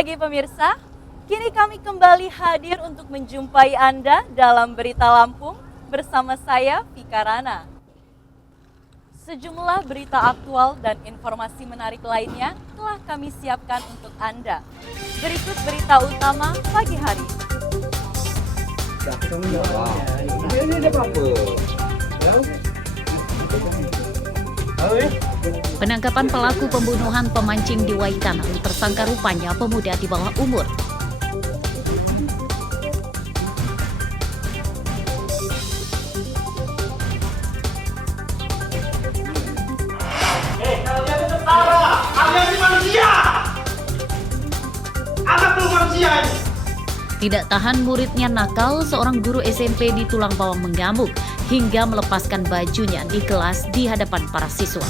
pagi pemirsa, kini kami kembali hadir untuk menjumpai Anda dalam Berita Lampung bersama saya, Vika Rana. Sejumlah berita aktual dan informasi menarik lainnya telah kami siapkan untuk Anda. Berikut berita utama pagi hari. Ini ada apa? Penangkapan pelaku pembunuhan pemancing di Waikanan, tersangka rupanya pemuda di bawah umur. Kalian itu setara, kalian ini manusia. Anak belum manusia ini. Tidak tahan muridnya nakal, seorang guru SMP di Tulang Bawang mengamuk hingga melepaskan bajunya di kelas di hadapan para siswa.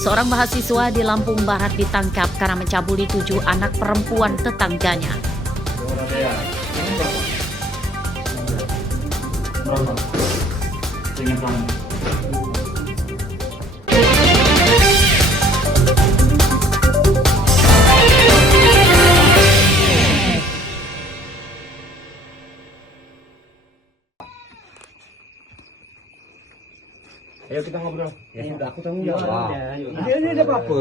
Seorang mahasiswa di Lampung Barat ditangkap karena mencabuli 7 anak perempuan tetangganya. Ayo kita ngobrol. Ya sudah, aku tanggung jawab. Ini ada apa?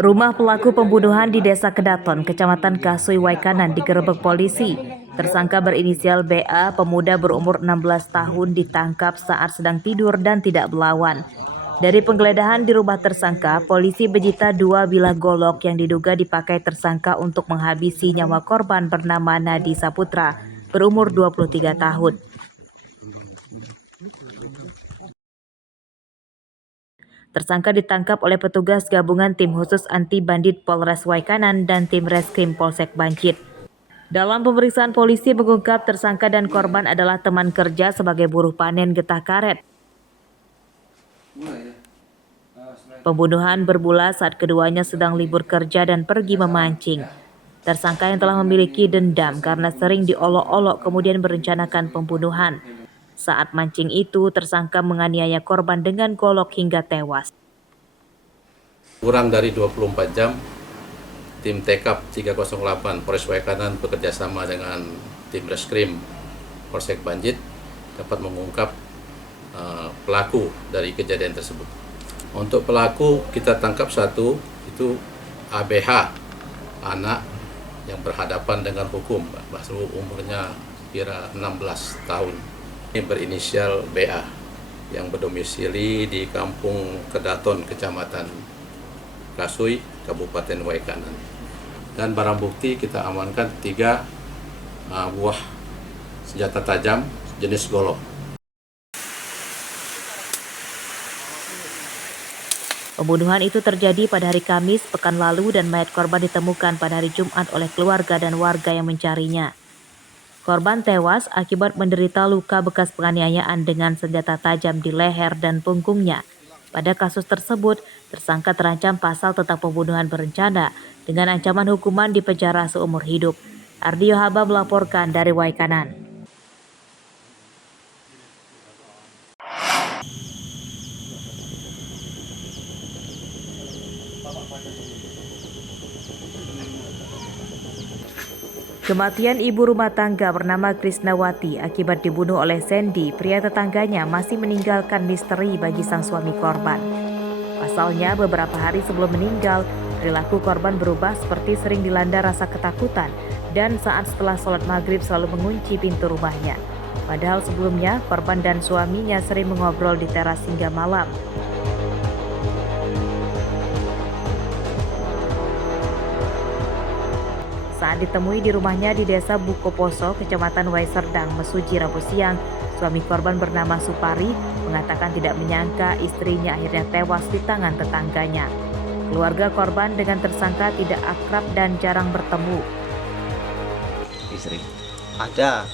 Rumah pelaku pembunuhan di Desa Kedaton, Kecamatan Kasui, Waikanan digerebek polisi. Tersangka berinisial BA, pemuda berumur 16 tahun, ditangkap saat sedang tidur dan tidak melawan. Dari penggeledahan di rumah tersangka, polisi menyita 2 bilah golok yang diduga dipakai tersangka untuk menghabisi nyawa korban bernama Nadi Saputra, berumur 23 tahun. Tersangka ditangkap oleh petugas gabungan tim khusus anti bandit Polres Waikanan dan tim Reskrim Polsek Bangkit. Dalam pemeriksaan, polisi mengungkap tersangka dan korban adalah teman kerja sebagai buruh panen getah karet. Pembunuhan bermula saat keduanya sedang libur kerja dan pergi memancing. Tersangka yang telah memiliki dendam karena sering diolok-olok kemudian merencanakan pembunuhan. Saat mancing itu, tersangka menganiaya korban dengan golok hingga tewas. Kurang dari 24 jam, tim TKP 308 Polres Waikanan bekerjasama dengan tim Reskrim Polsek Bangkit dapat mengungkap pelaku dari kejadian tersebut. Untuk pelaku kita tangkap satu, itu ABH, anak yang berhadapan dengan hukum, baru umurnya kira 16 tahun. Ini berinisial BA yang berdomisili di Kampung Kedaton, Kecamatan Kasui, Kabupaten Waikanan. Dan barang bukti kita amankan 3 buah senjata tajam jenis golok. Pembunuhan itu terjadi pada hari Kamis pekan lalu dan mayat korban ditemukan pada hari Jumat oleh keluarga dan warga yang mencarinya. Korban tewas akibat menderita luka bekas penganiayaan dengan senjata tajam di leher dan punggungnya. Pada kasus tersebut, tersangka terancam pasal tentang pembunuhan berencana dengan ancaman hukuman di penjara seumur hidup. Ardio Haba melaporkan dari Waikanan. Kematian ibu rumah tangga bernama Krisnawati akibat dibunuh oleh Sandy, pria tetangganya, masih meninggalkan misteri bagi sang suami korban. Pasalnya, beberapa hari sebelum meninggal, perilaku korban berubah seperti sering dilanda rasa ketakutan dan saat setelah sholat maghrib selalu mengunci pintu rumahnya. Padahal sebelumnya, korban dan suaminya sering mengobrol di teras hingga malam. Saat ditemui di rumahnya di Desa Bukoposo, Kecamatan Waiserdang, Mesuji, Rabu siang, suami korban bernama Supari mengatakan tidak menyangka istrinya akhirnya tewas di tangan tetangganya. Keluarga korban dengan tersangka tidak akrab dan jarang bertemu. Istri. Ada.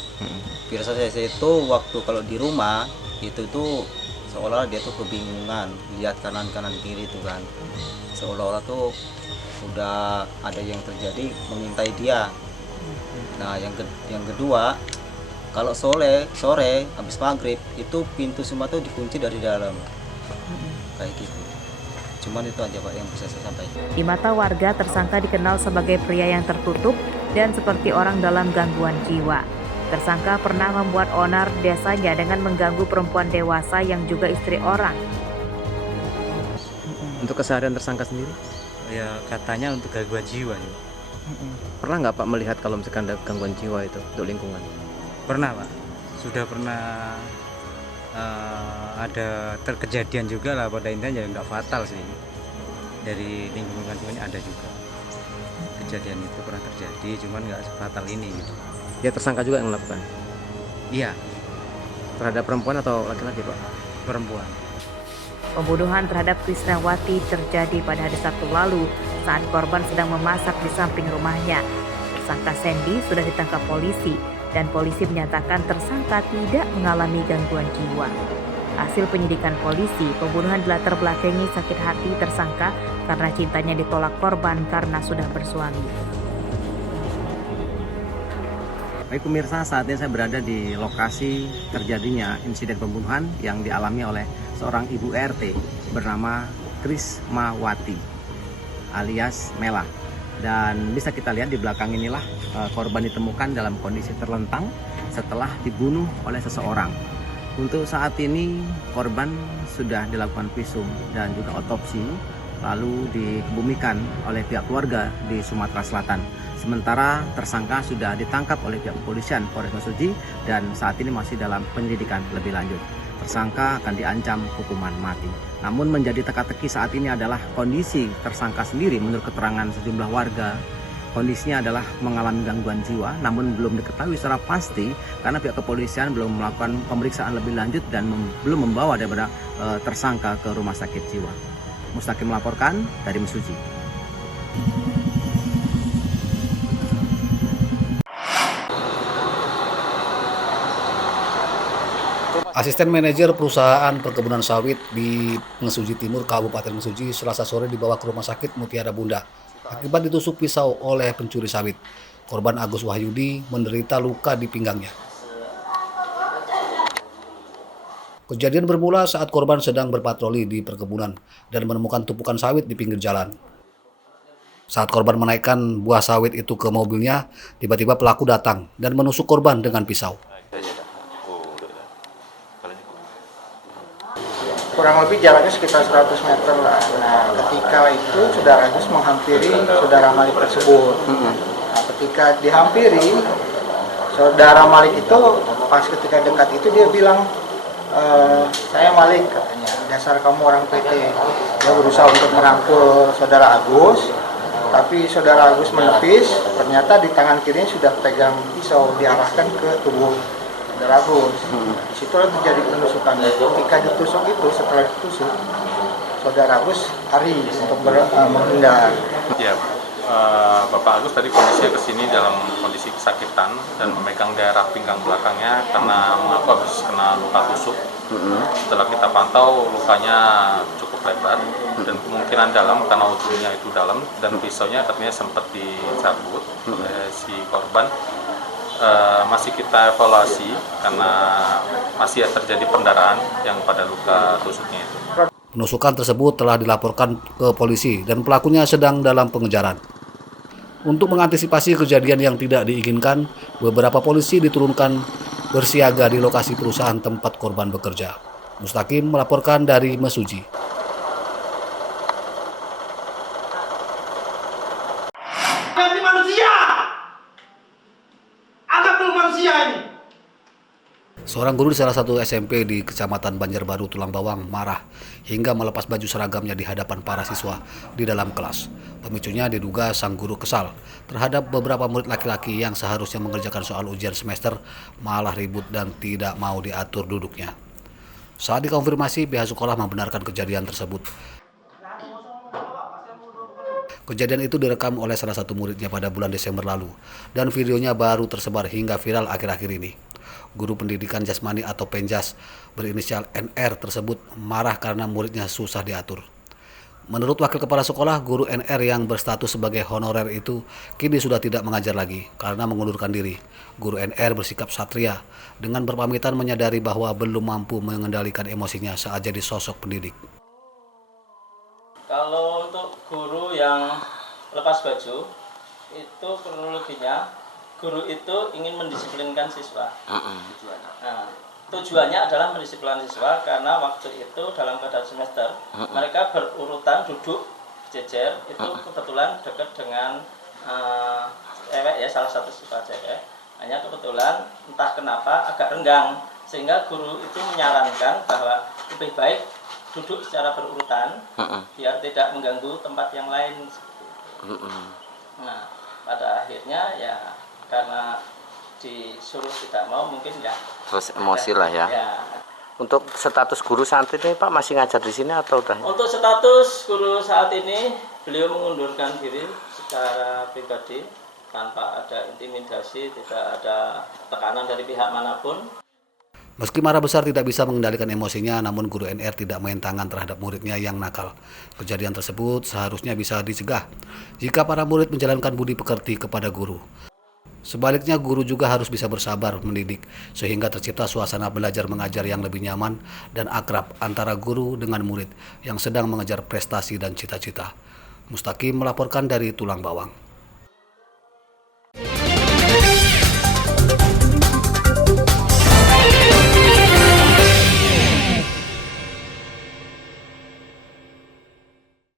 Firsa saya itu waktu kalau di rumah itu tuh seolah dia tuh kebingungan lihat kanan kiri itu kan, seolah-olah tuh udah ada yang terjadi mengintai dia. Nah yang kedua Kalau sore habis maghrib itu pintu semua tuh dikunci dari dalam. Kayak gitu. Cuman itu aja Pak yang bisa saya sampaikan. Di mata warga, tersangka dikenal sebagai pria yang tertutup dan seperti orang dalam gangguan jiwa. Tersangka pernah membuat onar desanya dengan mengganggu perempuan dewasa yang juga istri orang. Untuk keseharian tersangka sendiri, Ya katanya untuk gangguan jiwa ya. pernah nggak Pak melihat kalau misalkan ada gangguan jiwa itu untuk lingkungan? Pernah Pak, sudah pernah ada terkejadian juga lah, pada intinya ya nggak fatal sih. Dari lingkungan ini ada juga kejadian itu pernah terjadi, cuman nggak sefatal ini gitu. Ya tersangka juga yang melakukan Iya, terhadap perempuan atau laki-laki Pak? perempuan. Pembunuhan terhadap Krisnawati terjadi pada hari Sabtu lalu saat korban sedang memasak di samping rumahnya. Tersangka Sandy sudah ditangkap polisi dan polisi menyatakan tersangka tidak mengalami gangguan jiwa. Hasil penyidikan polisi, pembunuhan dilatar belakangi sakit hati tersangka karena cintanya ditolak korban karena sudah bersuami. Baik pemirsa, saat ini saya berada di lokasi terjadinya insiden pembunuhan yang dialami oleh seorang ibu RT bernama Krismawati alias Mela. Dan bisa kita lihat di belakang inilah korban ditemukan dalam kondisi terlentang setelah dibunuh oleh seseorang. Untuk saat ini korban sudah dilakukan visum dan juga otopsi lalu dikebumikan oleh pihak keluarga di Sumatera Selatan. Sementara tersangka sudah ditangkap oleh pihak kepolisian Polres Mesuji dan saat ini masih dalam penyelidikan lebih lanjut. Tersangka akan diancam hukuman mati. Namun menjadi teka-teki saat ini adalah kondisi tersangka sendiri. Menurut keterangan sejumlah warga, kondisinya adalah mengalami gangguan jiwa, namun belum diketahui secara pasti karena pihak kepolisian belum melakukan pemeriksaan lebih lanjut dan belum membawa daripada tersangka ke rumah sakit jiwa. Mustaqim melaporkan dari Mesuji. Asisten manajer perusahaan perkebunan sawit di Mesuji Timur, Kabupaten Mesuji, Selasa sore dibawa ke rumah sakit Mutiara Bunda akibat ditusuk pisau oleh pencuri sawit. Korban Agus Wahyudi menderita luka di pinggangnya. Kejadian bermula saat korban sedang berpatroli di perkebunan dan menemukan tumpukan sawit di pinggir jalan. Saat korban menaikkan buah sawit itu ke mobilnya, tiba-tiba pelaku datang dan menusuk korban dengan pisau. Kurang lebih jaraknya sekitar 100 meter lah. Nah, ketika itu saudara Agus menghampiri saudara Malik tersebut. Nah, ketika dihampiri, saudara Malik itu pas ketika dekat itu dia bilang, saya Malik katanya, dasar kamu orang PT. Dia berusaha untuk merangkul saudara Agus, tapi saudara Agus menepis. Ternyata di tangan kirinya sudah pegang pisau diarahkan ke tubuh saudara Agus. Di situ terjadi penusukan. Ketika ditusuk itu, setelah ditusuk, saudara Agus lari untuk menghindar. Ya, Bapak Agus tadi kondisinya kesini dalam kondisi kesakitan dan memegang daerah pinggang belakangnya karena habis kena luka tusuk. Setelah kita pantau, lukanya cukup lebar dan kemungkinan dalam karena ujungnya itu dalam dan pisaunya katanya sempat dicabut oleh si korban. Masih kita evaluasi karena masih terjadi pendarahan yang pada luka tusuknya. Penusukan tersebut telah dilaporkan ke polisi dan pelakunya sedang dalam pengejaran. Untuk mengantisipasi kejadian yang tidak diinginkan, beberapa polisi diturunkan bersiaga di lokasi perusahaan tempat korban bekerja. Mustaqim melaporkan dari Mesuji. Ini manusia! Agak belum manusia ini! Seorang guru di salah satu SMP di Kecamatan Banjarbaru, Tulang Bawang marah hingga melepas baju seragamnya di hadapan para siswa di dalam kelas. Pemicunya diduga sang guru kesal terhadap beberapa murid laki-laki yang seharusnya mengerjakan soal ujian semester malah ribut dan tidak mau diatur duduknya. Saat dikonfirmasi, pihak sekolah membenarkan kejadian tersebut. Kejadian itu direkam oleh salah satu muridnya pada bulan Desember lalu dan videonya baru tersebar hingga viral akhir-akhir ini. Guru pendidikan jasmani atau penjas berinisial NR tersebut marah karena muridnya susah diatur. Menurut Wakil Kepala Sekolah, guru NR yang berstatus sebagai honorer itu kini sudah tidak mengajar lagi karena mengundurkan diri. Guru NR bersikap satria dengan berpamitan menyadari bahwa belum mampu mengendalikan emosinya saat jadi sosok pendidik. Kalau untuk guru yang lepas baju, itu kronologinya guru itu ingin mendisiplinkan siswa. Nah, tujuannya adalah mendisiplinkan siswa karena waktu itu dalam keadaan semester mereka berurutan duduk jejer, itu kebetulan dekat dengan cewek ya, salah satu siswa cewek. Hanya kebetulan entah kenapa agak renggang, sehingga guru itu menyarankan bahwa lebih baik duduk secara berurutan biar tidak mengganggu tempat yang lain. Nah, pada akhirnya ya karena disuruh tidak mau, mungkin ya terus emosi lah ya. Untuk status guru saat ini Pak masih ngajar di sini atau udah? Untuk status guru saat ini beliau mengundurkan diri secara pribadi tanpa ada intimidasi, tidak ada tekanan dari pihak manapun. Meski marah besar tidak bisa mengendalikan emosinya, namun guru NR tidak main tangan terhadap muridnya yang nakal. Kejadian tersebut seharusnya bisa dicegah jika para murid menjalankan budi pekerti kepada guru. Sebaliknya, guru juga harus bisa bersabar mendidik sehingga tercipta suasana belajar mengajar yang lebih nyaman dan akrab antara guru dengan murid yang sedang mengejar prestasi dan cita-cita. Mustaqim melaporkan dari Tulang Bawang.